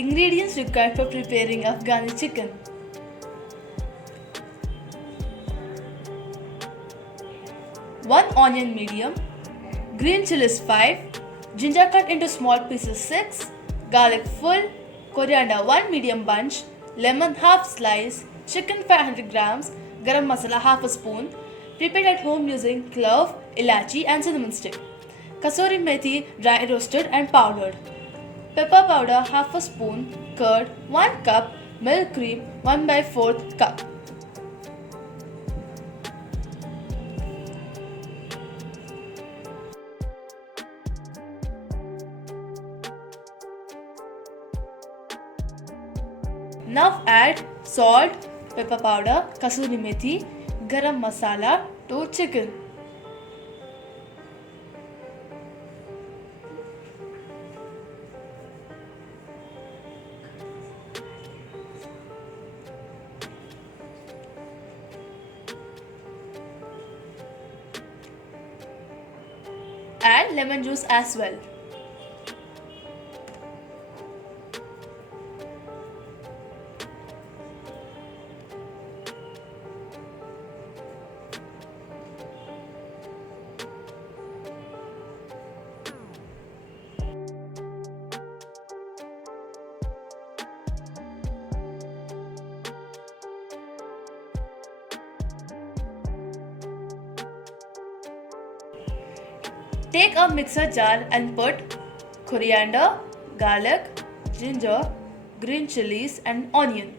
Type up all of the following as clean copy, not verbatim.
Ingredients required for preparing Afghani chicken. 1 onion medium, green chilies 5, ginger cut into small pieces 6, garlic full, coriander 1 medium bunch, lemon half slice, chicken 500 grams, garam masala half a spoon, prepared at home using clove, ilachi and cinnamon stick. Kasuri methi dry roasted and powdered. Pepper powder half a spoon, curd 1 cup, milk cream 1/4 cup. Now add salt, pepper powder, kasuri methi, garam masala to chicken. Add lemon juice as well. Take a mixer jar and put coriander, garlic, ginger, green chilies and onion.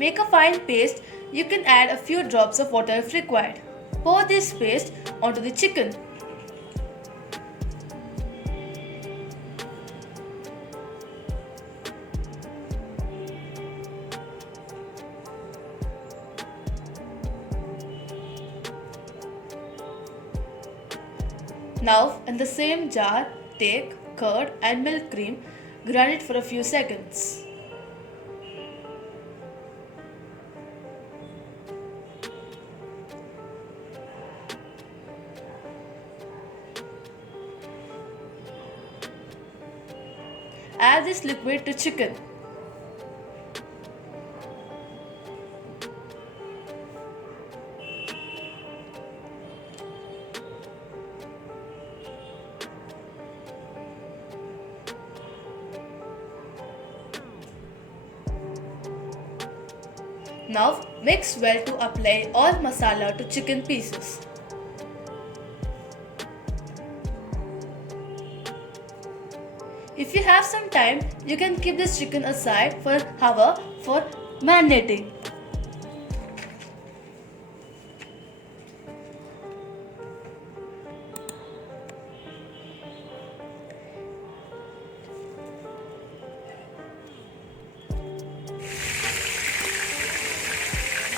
Make a fine paste. You can add a few drops of water if required. Pour this paste onto the chicken. Now in the same jar, take curd and milk cream, grind it for a few seconds. Add this liquid to chicken. Now mix well to apply all masala to chicken pieces. If you have some time, you can keep this chicken aside for an hour for marinating.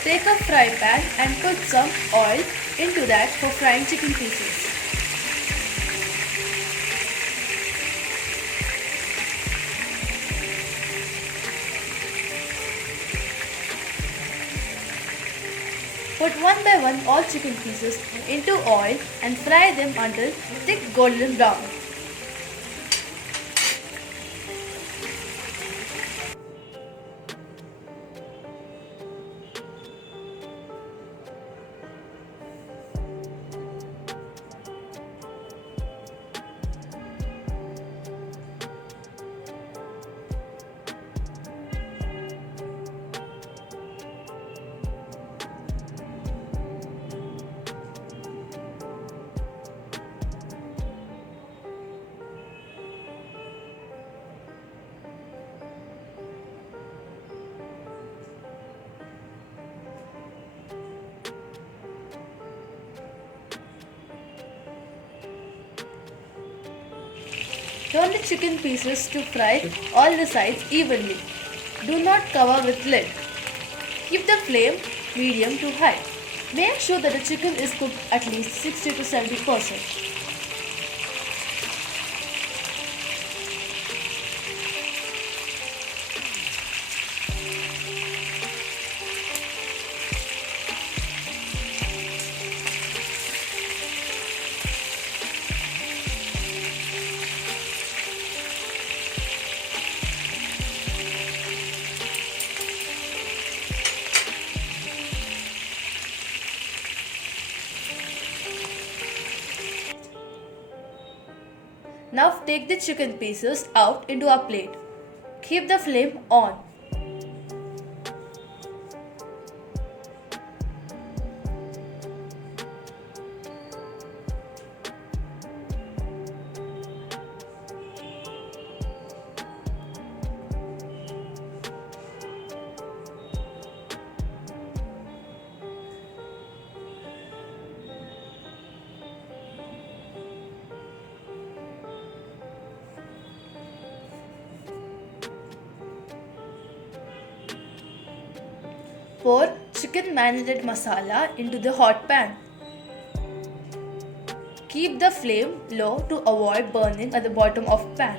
Take a fry pan and put some oil into that for frying chicken pieces. Put one by one all chicken pieces into oil and fry them until thick golden brown. Turn the chicken pieces to fry all the sides evenly. Do not cover with lid. Keep the flame medium to high. Make sure that the chicken is cooked at least 60 to 70%. Now take the chicken pieces out into a plate. Keep the flame on. Pour chicken marinated masala into the hot pan. Keep the flame low to avoid burning at the bottom of pan.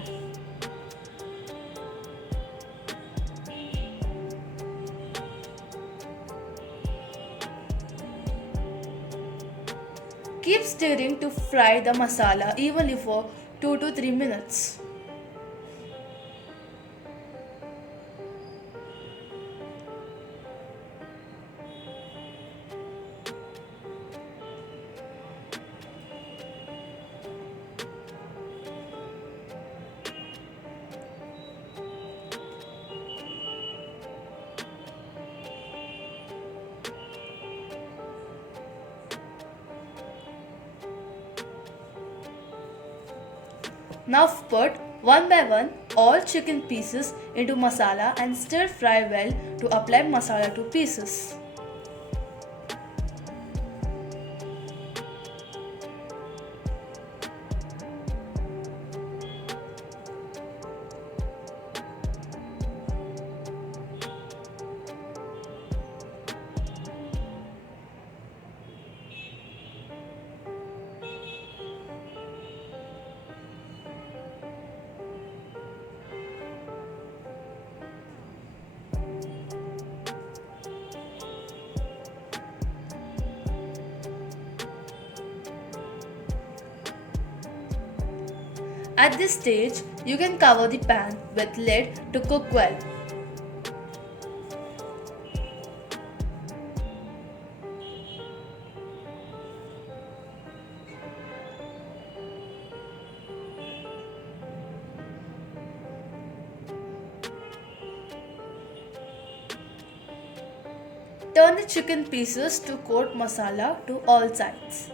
Keep stirring to fry the masala evenly for 2 to 3 minutes. Now put one by one all chicken pieces into masala and stir fry well to apply masala to pieces. At this stage, you can cover the pan with lid to cook well. Turn the chicken pieces to coat masala to all sides.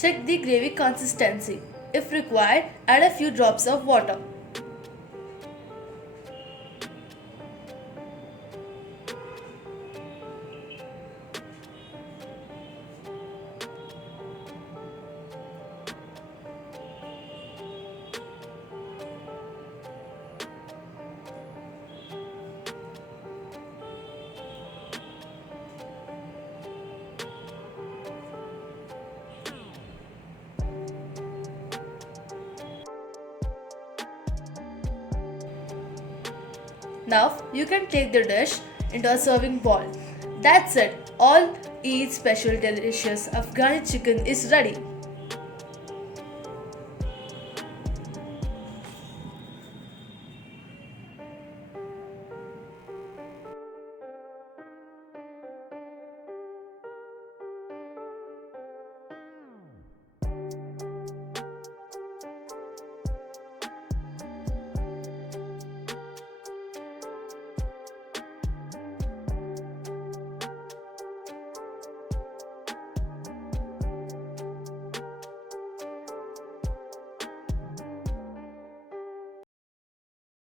Check the gravy consistency. If required, add a few drops of water. Now you can take the dish into a serving bowl. That's it. All Eid special delicious Afghani chicken is ready.